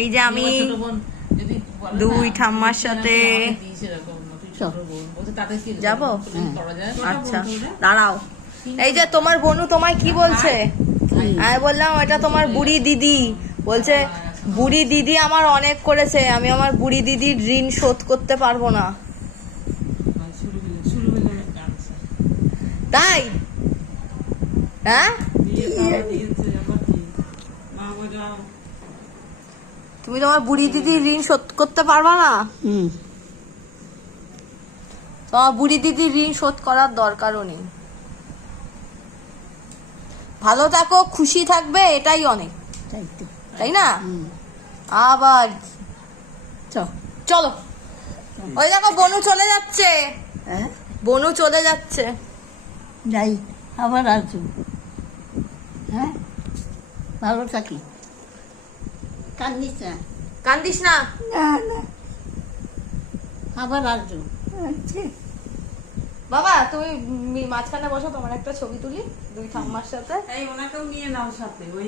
এই যে আমি দুই ঠাম্মার সাথে যাবো। আচ্ছা দাঁড়াও, এই যে তোমার বোনু তোমায় কি বলছে? আমি বললাম এটা তোমার বুড়ি দিদি। বলছে বুড়ি দিদি আমার অনেক করেছে, আমি আমার বুড়ি দিদির ঋণ শোধ করতে পারবো না। তাই? হ্যাঁ, তুমি তোমার বুড়ি দিদির ঋণ শোধ করতে পারবা না? তোমার বুড়ি দিদির ঋণ শোধ করার দরকারও নেই। ভালো থাকো, খুশি থাকবে, এটাই অনেক, তাই না? আবার চলো, ওই দেখো বনু চলে যাচ্ছে। বনু চলে যাচ্ছে। যাই, আবার আসবো। হ্যাঁ, ভালো থাকি, কান্দিস না। কান্দিস না। না না, আবার আসবো। বাবা তুমি মাঝখানে বসো, তোমার একটা ছবি তুলি দুই ঠাম্মার সাথে। এই ওনাকেও নিয়ে নাও সাথে। ওই